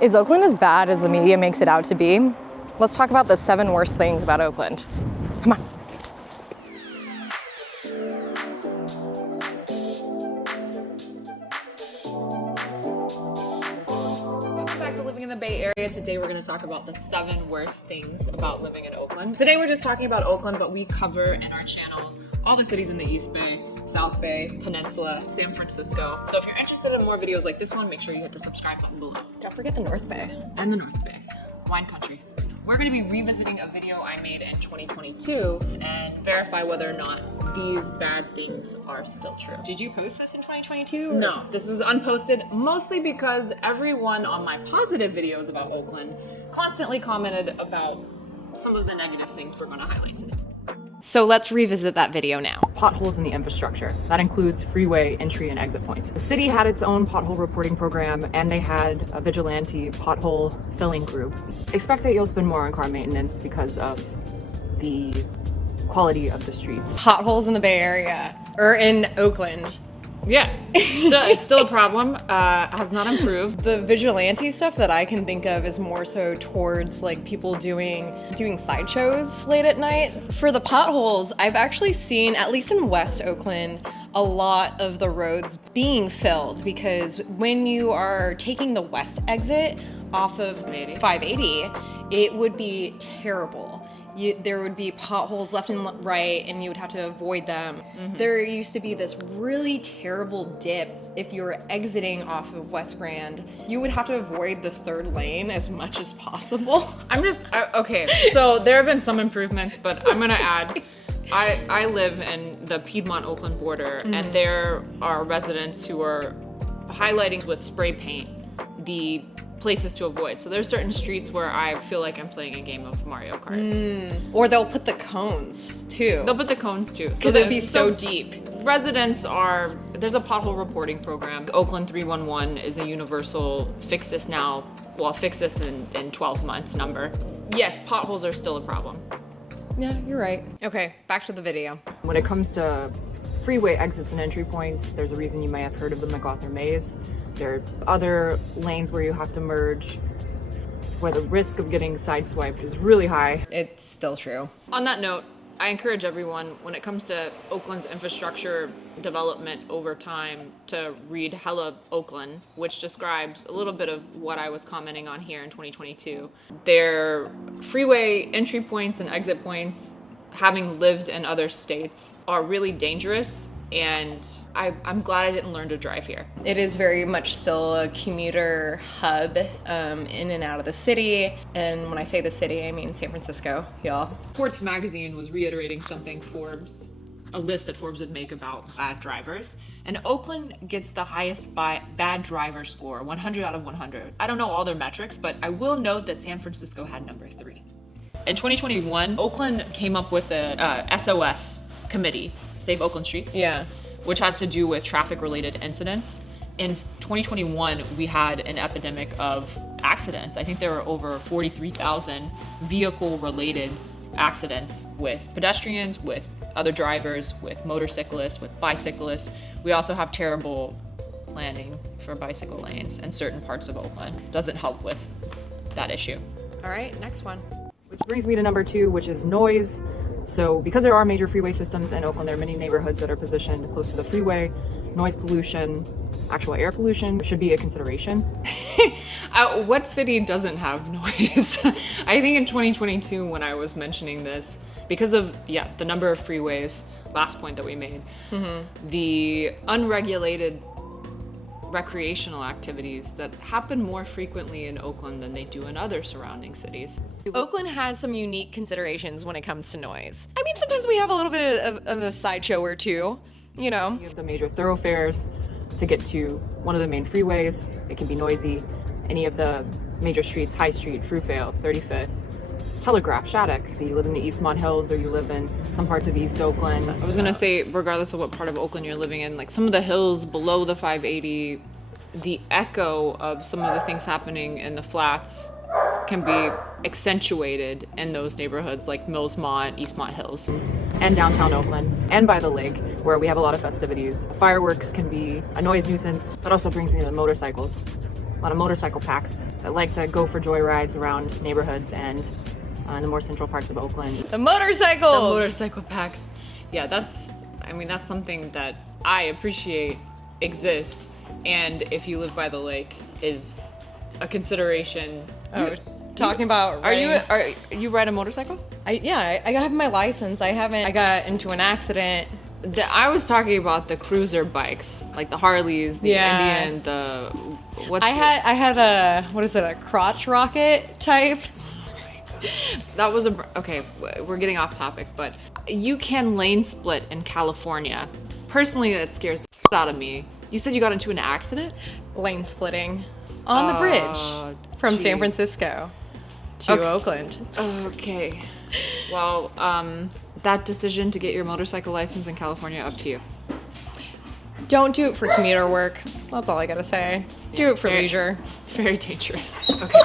Is Oakland as bad as the media makes it out to be? Let's talk about the 7 worst things about Oakland. Come on. Welcome back to Living in the Bay Area. Today we're going to talk about the 7 worst things about living in Oakland. Today we're just talking about Oakland, but we cover in our channel all the cities in the East Bay, South Bay, Peninsula, San Francisco. So if you're interested in more videos like this one, make sure you hit the subscribe button below. Don't forget the North Bay. And the North Bay. Wine country. We're going to be revisiting a video I made in 2022 and verify whether or not these bad things are still true. Did you post this in 2022? No, this is unposted, mostly because everyone on my positive videos about Oakland constantly commented about some of the negative things we're going to highlight today. So let's revisit that video now. Potholes in the infrastructure. That includes freeway entry and exit points. The city had its own pothole reporting program, and they had a vigilante pothole filling group. Expect that you'll spend more on car maintenance because of the quality of the streets. Potholes in the Bay Area, or in Oakland. Yeah, it's still a problem, has not improved. The vigilante stuff that I can think of is more so towards like people doing sideshows late at night. For the potholes, I've actually seen, at least in West Oakland, a lot of the roads being filled because when you are taking the west exit off of 580, it would be terrible. There would be potholes left and right, and you would have to avoid them. Mm-hmm. There used to be this really terrible dip. If you were exiting off of West Grand, you would have to avoid the 3rd lane as much as possible. Okay, so there have been some improvements, but I'm gonna add, I live in the Piedmont-Oakland border, mm-hmm. and there are residents who are highlighting with spray paint the places to avoid. So there's certain streets where I feel like I'm playing a game of Mario Kart. Or they'll put the cones too. They'll put the cones too. So they'll be so deep. There's a pothole reporting program. Oakland 311 is a universal fix this now, well, fix this in 12 months number. Yes, potholes are still a problem. Yeah, you're right. Okay, back to the video. When it comes to freeway exits and entry points, there's a reason you may have heard of the MacArthur Maze. There are other lanes where you have to merge, where the risk of getting sideswiped is really high. It's still true. On that note, I encourage everyone, when it comes to Oakland's infrastructure development over time, to read Hella Oakland, which describes a little bit of what I was commenting on here in 2022. Their freeway entry points and exit points, having lived in other states, are really dangerous, and I'm glad I didn't learn to drive here. It is very much still a commuter hub in and out of the city, and when I say the city, I mean San Francisco, y'all. Sports Magazine was reiterating something a list that Forbes would make about bad drivers, and Oakland gets the highest bad driver score, 100 out of 100. I don't know all their metrics, but I will note that San Francisco had number 3. In 2021, Oakland came up with a SOS committee, Save Oakland Streets, which has to do with traffic-related incidents. In 2021, we had an epidemic of accidents. I think there were over 43,000 vehicle-related accidents with pedestrians, with other drivers, with motorcyclists, with bicyclists. We also have terrible planning for bicycle lanes in certain parts of Oakland. Doesn't help with that issue. All right, next one. Which brings me to number 2, which is noise. So because there are major freeway systems in Oakland, there are many neighborhoods that are positioned close to the freeway. Noise pollution, actual air pollution should be a consideration. What city doesn't have noise? I think in 2022, when I was mentioning this, because of, the number of freeways, last point that we made, the unregulated recreational activities that happen more frequently in Oakland than they do in other surrounding cities. Oakland has some unique considerations when it comes to noise. I mean, sometimes we have a little bit of a sideshow or two, you know. You have the major thoroughfares to get to one of the main freeways. It can be noisy. Any of the major streets, High Street, Fruitvale, 35th, Telegraph, Shattuck. So you live in the Eastmont Hills or you live in some parts of East Oakland. I was gonna say, regardless of what part of Oakland you're living in, like some of the hills below the 580, the echo of some of the things happening in the flats can be accentuated in those neighborhoods like Millsmont, Eastmont Hills. And downtown Oakland, and by the lake, where we have a lot of festivities. Fireworks can be a noise nuisance, but also brings me to the motorcycles. a lot of motorcycle packs that like to go for joyrides around neighborhoods and in the more central parts of Oakland. The motorcycles! The motorcycle packs. Yeah, that's something that I appreciate exists, and if you live by the lake is a consideration. Oh, talking about Are riding- you ride a motorcycle? I have my license. I got into an accident. I was talking about the cruiser bikes, like the Harleys, the Yeah. Indian, I had a crotch rocket type. That was okay, we're getting off topic, but you can lane split in California. Personally, that scares the shit out of me. You said you got into an accident? Lane splitting on the bridge from gee. San Francisco to Okay. Oakland. Okay. Well, that decision to get your motorcycle license in California, up to you. Don't do it for commuter work. That's all I gotta say. Do it for Very- leisure. Very dangerous. Okay.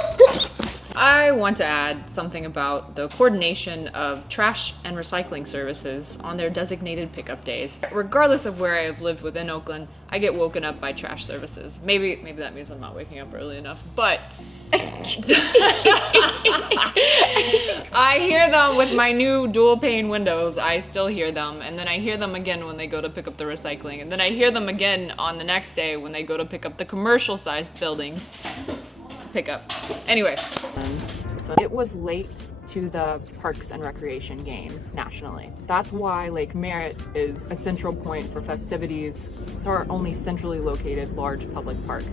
I want to add something about the coordination of trash and recycling services on their designated pickup days. Regardless of where I have lived within Oakland, I get woken up by trash services. Maybe that means I'm not waking up early enough, but I hear them with my new dual pane windows. I still hear them, and then I hear them again when they go to pick up the recycling, and then I hear them again on the next day when they go to pick up the commercial-sized buildings. Pickup. Anyway, So it was late to the Parks and Recreation game nationally. That's why Lake Merritt is a central point for festivities. It's our only centrally located large public park.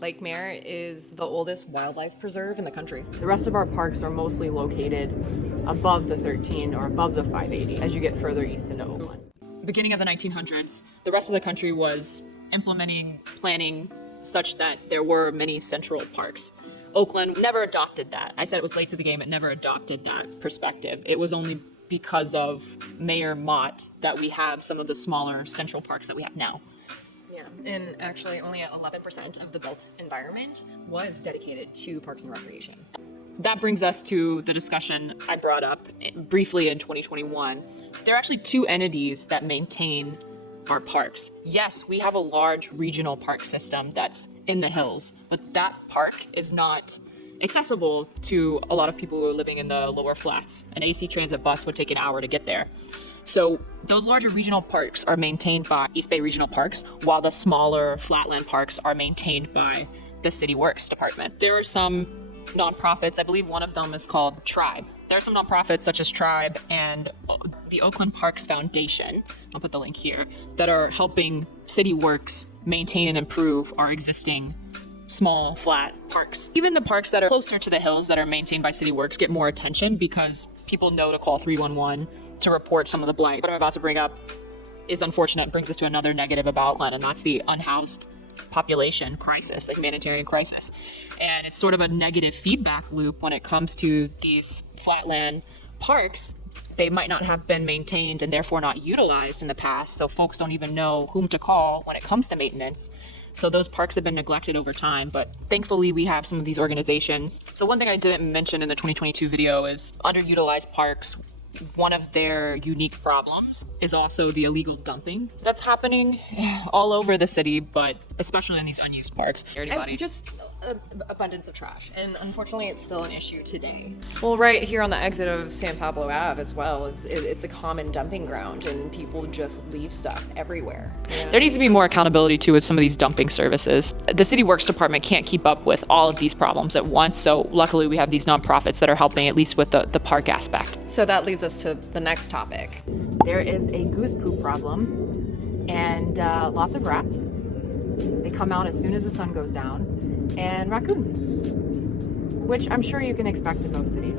Lake Merritt is the oldest wildlife preserve in the country. The rest of our parks are mostly located above the 13 or above the 580 as you get further east into Oakland. beginning of the 1900s, the rest of the country was implementing planning such that there were many central parks. Oakland never adopted that. I said it was late to the game. It never adopted that perspective. It was only because of Mayor Mott that we have some of the smaller central parks that we have now. Yeah, and actually only 11% of the built environment was dedicated to parks and recreation. That brings us to the discussion I brought up briefly in 2021. There are actually two entities that maintain our parks. Yes, we have a large regional park system that's in the hills, but that park is not accessible to a lot of people who are living in the lower flats. An AC Transit bus would take an hour to get there. So those larger regional parks are maintained by East Bay Regional Parks, while the smaller flatland parks are maintained by the City Works Department. There are some nonprofits. I believe one of them is called Tribe. There are some nonprofits such as Tribe and the Oakland Parks Foundation, I'll put the link here, that are helping City Works maintain and improve our existing small, flat parks. Even the parks that are closer to the hills that are maintained by City Works get more attention because people know to call 311 to report some of the blight. What I'm about to bring up is unfortunate and brings us to another negative about Oakland, and that's the unhoused population crisis, a humanitarian crisis. And it's sort of a negative feedback loop when it comes to these flatland parks. They might not have been maintained and therefore not utilized in the past, so folks don't even know whom to call when it comes to maintenance. So those parks have been neglected over time, but thankfully we have some of these organizations. So one thing I didn't mention in the 2022 video is underutilized parks. One of their unique problems is also the illegal dumping that's happening all over the city, but especially in these unused parks. And just abundance of trash, and unfortunately it's still an issue today. Well, right here on the exit of San Pablo Ave as well, it's a common dumping ground, and people just leave stuff everywhere. Yeah. There needs to be more accountability too with some of these dumping services. The City Works Department can't keep up with all of these problems at once, so luckily we have these nonprofits that are helping at least with the park aspect. So that leads us to the next topic. There is a goose poop problem and lots of rats. They come out as soon as the sun goes down. And raccoons, which I'm sure you can expect in most cities.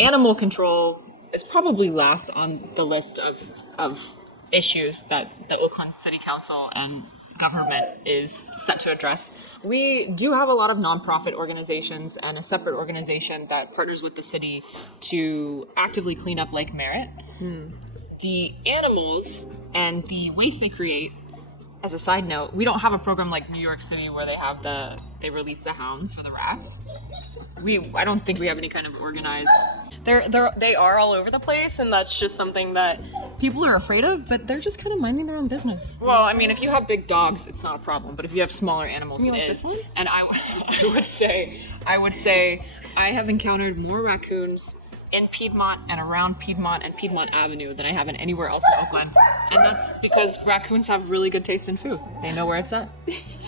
Animal control is probably last on the list of issues that the Oakland City Council and government is set to address. We do have a lot of nonprofit organizations and a separate organization that partners with the city to actively clean up Lake Merritt. The animals and the waste they create. As a side note, we don't have a program like New York City where they release the hounds for the rats. I don't think we have any kind of organized. They are all over the place, and that's just something that people are afraid of, but they're just kind of minding their own business. Well, I mean, if you have big dogs, it's not a problem. But if you have smaller animals, You it like is. this one? And I would say, I have encountered more raccoons in Piedmont and around Piedmont and Piedmont Avenue than I have in anywhere else in Oakland. And that's because raccoons have really good taste in food. They know where it's at.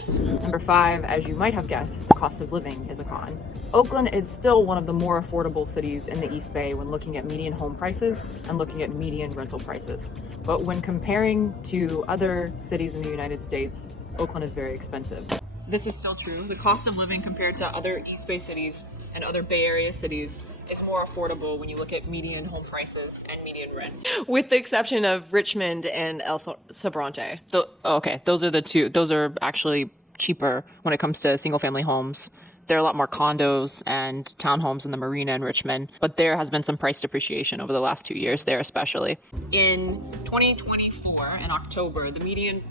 Number 5, as you might have guessed, the cost of living is a con. Oakland is still one of the more affordable cities in the East Bay when looking at median home prices and looking at median rental prices. But when comparing to other cities in the United States, Oakland is very expensive. This is still true. The cost of living compared to other East Bay cities and other Bay Area cities is more affordable when you look at median home prices and median rents. With the exception of Richmond and El Sobrante. Okay, those are the two. Those are actually cheaper when it comes to single family homes. There are a lot more condos and townhomes in the marina in Richmond, but there has been some price depreciation over the last 2 years there especially. In 2024, in October, the median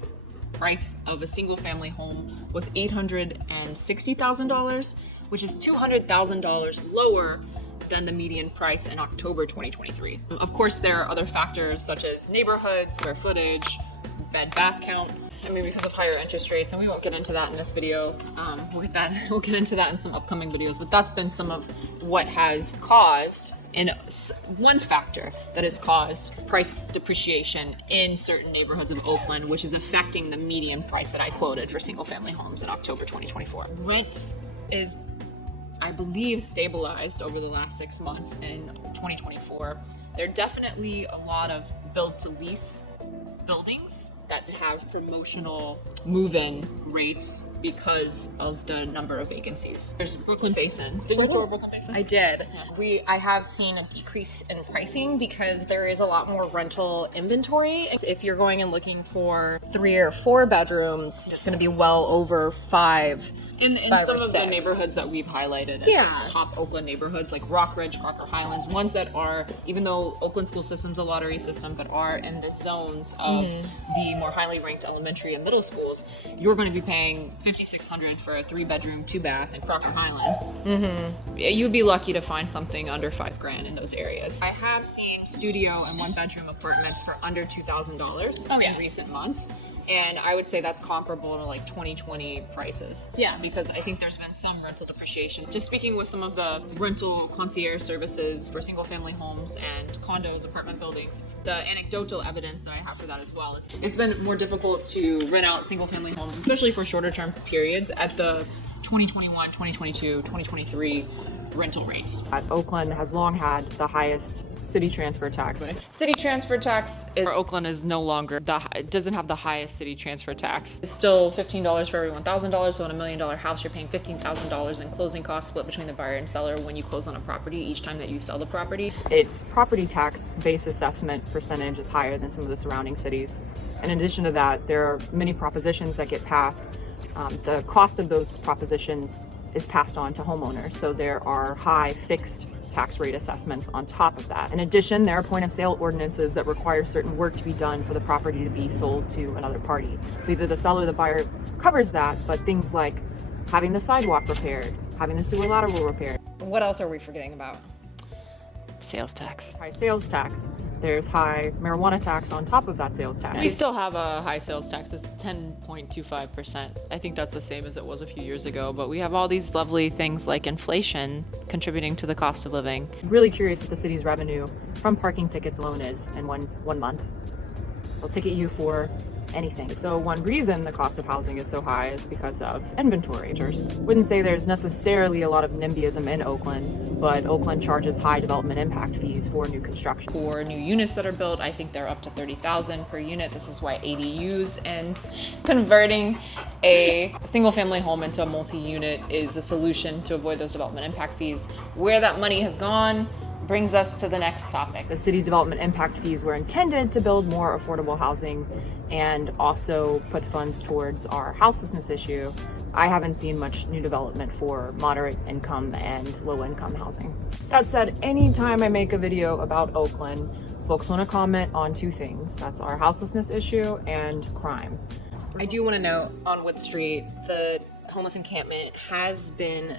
price of a single family home was $860,000, which is $200,000 lower than the median price in October 2023. Of course, there are other factors such as neighborhood, square footage, bed bath count. I mean, because of higher interest rates, and we won't get into that in this video. We'll get into that in some upcoming videos, but that's been some of what has caused, and one factor that has caused price depreciation in certain neighborhoods of Oakland, which is affecting the median price that I quoted for single family homes in October 2024. Rent is, I believe, stabilized over the last 6 months in 2024. There are definitely a lot of build-to-lease buildings that have promotional move-in rates because of the number of vacancies. There's Brooklyn Basin. Did you tour Brooklyn Basin? I did. I have seen a decrease in pricing because there is a lot more rental inventory. If you're going and looking for 3 or 4 bedrooms, it's going to be well over 5. In 5 some or of the 6. neighborhoods that we've highlighted as Yeah. the top Oakland neighborhoods, like Rockridge, Crocker Highlands, ones that are, even though Oakland school system's a lottery system, but are in the zones of the more highly ranked elementary and middle schools, you're going to be paying $5,600 for a 3-bedroom, 2-bath in Crocker Highlands. You'd be lucky to find something under $5,000 in those areas. I have seen studio and 1-bedroom apartments for under $2,000 in recent months. And I would say that's comparable to like 2020 prices. Yeah, because I think there's been some rental depreciation. Just speaking with some of the rental concierge services for single family homes and condos, apartment buildings, the anecdotal evidence that I have for that as well is it's been more difficult to rent out single family homes, especially for shorter term periods at the 2021, 2022, 2023 rental rates. Oakland has long had the highest city transfer tax. City transfer tax for Oakland is no longer it doesn't have the highest city transfer tax. It's still $15 for every $1,000. So in $1 million house, you're paying $15,000 in closing costs split between the buyer and seller when you close on a property each time that you sell the property. Its property tax base assessment percentage is higher than some of the surrounding cities. In addition to that, there are many propositions that get passed. The cost of those propositions is passed on to homeowners, so there are high fixed tax rate assessments on top of that. In addition, there are point of sale ordinances that require certain work to be done for the property to be sold to another party. So either the seller or the buyer covers that, but things like having the sidewalk repaired, having the sewer lateral repaired. What else are we forgetting about? Sales tax. High sales tax. There's high marijuana tax on top of that sales tax. We still have a high sales tax. It's 10.25%. I think that's the same as it was a few years ago, but we have all these lovely things like inflation contributing to the cost of living. Really curious what the city's revenue from parking tickets alone is in one month. They'll ticket you for anything. So one reason the cost of housing is so high is because of inventory. Wouldn't say there's necessarily a lot of NIMBYism in Oakland, but Oakland charges high development impact fees for new construction. For new units that are built, I think they're up to $30,000 per unit. This is why ADUs and converting a single family home into a multi-unit is a solution to avoid those development impact fees. Where that money has gone brings us to the next topic. The city's development impact fees were intended to build more affordable housing and also put funds towards our houselessness issue. I haven't seen much new development for moderate income and low income housing. That said, anytime I make a video about Oakland, folks want to comment on 2 things. That's our houselessness issue and crime. I do want to note on Wood Street, the homeless encampment has been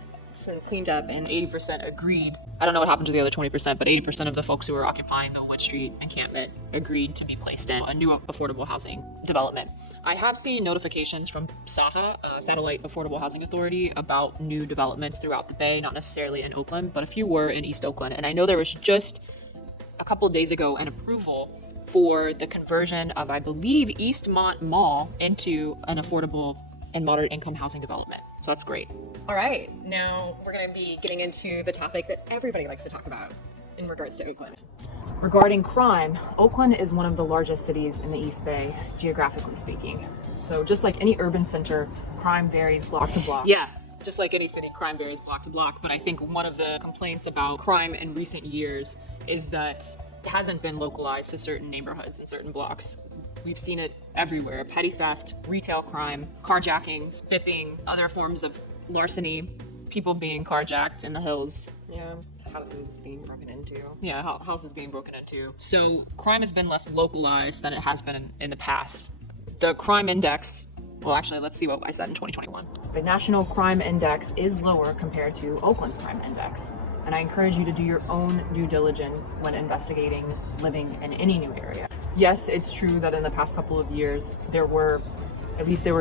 and cleaned up, and 80% agreed. I don't know what happened to the other 20%, but 80% of the folks who were occupying the Wood Street encampment agreed to be placed in a new affordable housing development. I have seen notifications from SAHA, Satellite Affordable Housing Authority, about new developments throughout the Bay, not necessarily in Oakland, but a few were in East Oakland. And I know there was just a couple of days ago an approval for the conversion of, I believe, Eastmont Mall into an affordable and moderate income housing development. So that's great. all right, now we're going to be getting into the topic that everybody likes to talk about in regards to Oakland. Regarding crime, Oakland is one of the largest cities in the East Bay, geographically speaking. So just like any urban center, crime varies block to block. Yeah, just like any city, crime varies block to block. But I think one of the complaints about crime in recent years is that it hasn't been localized to certain neighborhoods and certain blocks. We've seen it everywhere. Petty theft, retail crime, carjackings, bipping, other forms of larceny, people being carjacked in the hills. Yeah, houses being broken into. Yeah, houses being broken into. So crime has been less localized than it has been in the past. The crime index, well, actually, let's see what I said in 2021. The National Crime Index is lower compared to Oakland's crime index. And I encourage you to do your own due diligence when investigating living in any new area. Yes, it's true that in the past couple of years, there were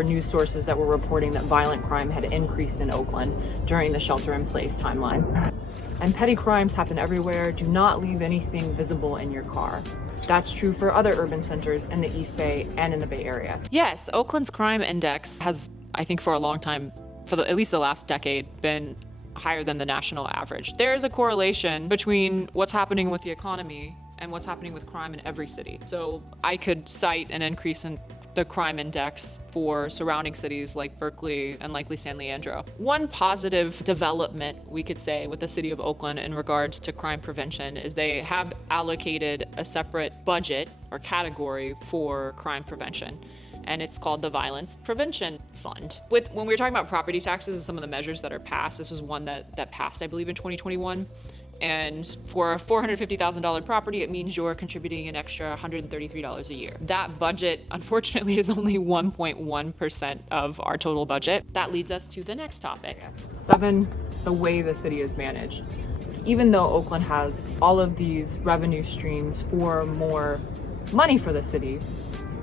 news sources that were reporting that violent crime had increased in Oakland during the shelter-in-place timeline. And petty crimes happen everywhere. Do not leave anything visible in your car. That's true for other urban centers in the East Bay and in the Bay Area. Yes, Oakland's crime index has, I think for a long time, at least the last decade, been higher than the national average. There is a correlation between what's happening with the economy and what's happening with crime in every city. So I could cite an increase in the crime index for surrounding cities like Berkeley and likely San Leandro. One positive development, we could say, with the city of Oakland in regards to crime prevention is they have allocated a separate budget or category for crime prevention. And it's called the Violence Prevention Fund. When we were talking about property taxes and some of the measures that are passed, this was one that passed, I believe, in 2021. And for a $450,000 property, it means you're contributing an extra $133 a year. That budget, unfortunately, is only 1.1% of our total budget. That leads us to the next topic. 7, the way the city is managed. Even though Oakland has all of these revenue streams for more money for the city,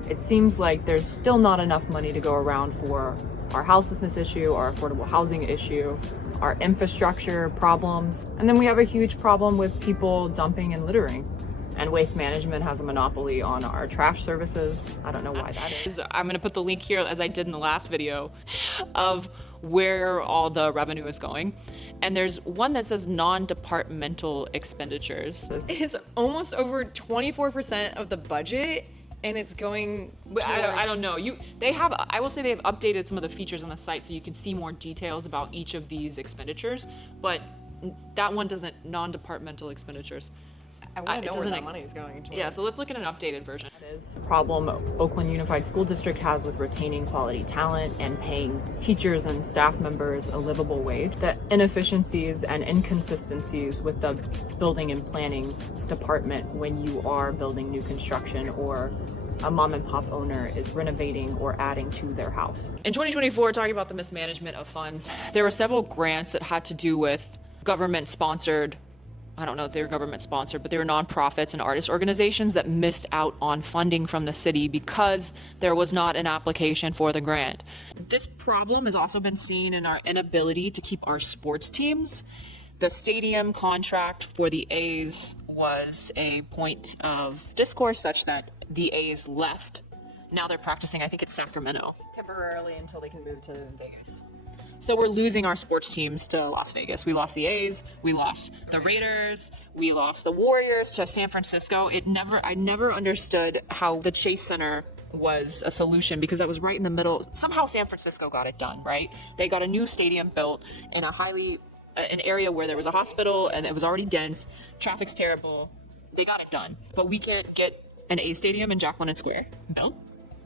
it seems like there's still not enough money to go around for our houselessness issue, our affordable housing issue, our infrastructure problems. And then we have a huge problem with people dumping and littering. And Waste Management has a monopoly on our trash services. I don't know why that is. I'm gonna put the link here, as I did in the last video, of where all the revenue is going. And there's one that says non-departmental expenditures. It's almost over 24% of the budget. And it's going. I don't know. I will say they have updated some of the features on the site so you can see more details about each of these expenditures. But that one doesn't non-departmental expenditures. I want to know where that money is going towards. Yeah, so let's look at an updated version. That is a problem Oakland Unified School District has with retaining quality talent and paying teachers and staff members a livable wage. The inefficiencies and inconsistencies with the building and planning department when you are building new construction or a mom and pop owner is renovating or adding to their house. In 2024, talking about the mismanagement of funds, there were several grants that had to do with government-sponsored, I don't know if they were government sponsored, but they were nonprofits and artist organizations that missed out on funding from the city because there was not an application for the grant. This problem has also been seen in our inability to keep our sports teams. The stadium contract for the A's was a point of discourse such that the A's left. Now they're practicing, I think it's Sacramento. Temporarily until they can move to Vegas. So we're losing our sports teams to Las Vegas. We lost the A's, we lost the Raiders, we lost the Warriors to San Francisco. I never understood how the Chase Center was a solution because that was right in the middle. Somehow San Francisco got it done, right? They got a new stadium built in an area where there was a hospital and it was already dense. Traffic's terrible. They got it done. But we can't get an A stadium in Jack London Square built.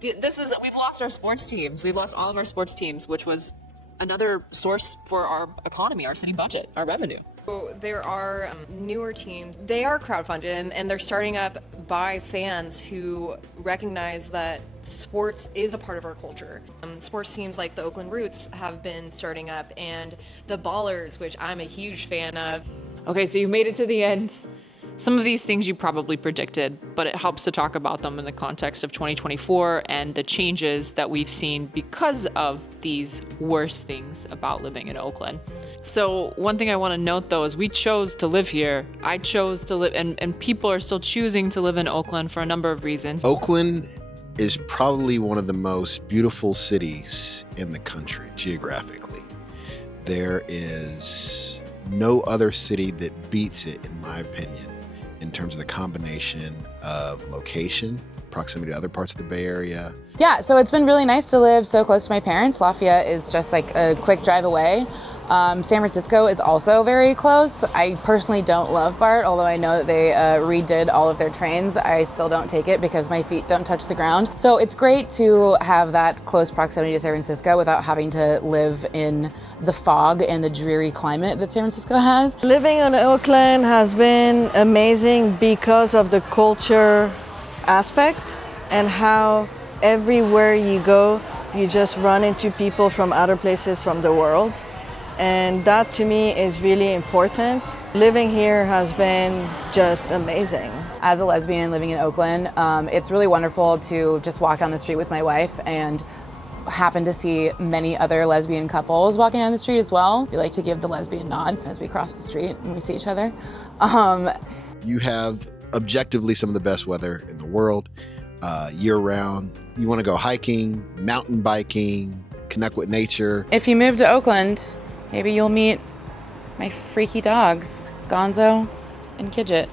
We've lost our sports teams. We've lost all of our sports teams, which was another source for our economy, our city budget, our revenue. So there are newer teams. They are crowdfunded and they're starting up by fans who recognize that sports is a part of our culture. Sports teams like the Oakland Roots have been starting up, and the Ballers, which I'm a huge fan of. Okay, so you made it to the end. Some of these things you probably predicted, but it helps to talk about them in the context of 2024 and the changes that we've seen because of these worst things about living in Oakland. So one thing I want to note though is we chose to live here. I chose to live, and people are still choosing to live in Oakland for a number of reasons. Oakland is probably one of the most beautiful cities in the country geographically. There is no other city that beats it, in my opinion, in terms of the combination of location, proximity to other parts of the Bay Area. Yeah, so it's been really nice to live so close to my parents. Lafayette is just like a quick drive away. San Francisco is also very close. I personally don't love BART, although I know that they redid all of their trains. I still don't take it because my feet don't touch the ground. So it's great to have that close proximity to San Francisco without having to live in the fog and the dreary climate that San Francisco has. Living in Oakland has been amazing because of the culture aspect and how everywhere you go, you just run into people from other places from the world. And that to me is really important. Living here has been just amazing. As a lesbian living in Oakland, it's really wonderful to just walk down the street with my wife and happen to see many other lesbian couples walking down the street as well. We like to give the lesbian nod as we cross the street and we see each other. You have objectively some of the best weather in the world, year round. You want to go hiking, mountain biking, connect with nature. If you move to Oakland, maybe you'll meet my freaky dogs, Gonzo and Kidget.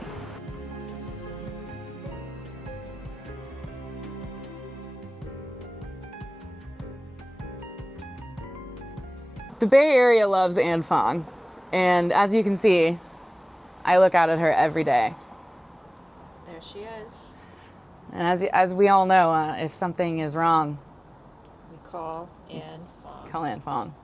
The Bay Area loves Anne Fong, and as you can see, I look out at her every day. There she is. And as we all know, if something is wrong, We call Anne Fong. call Anne Fong.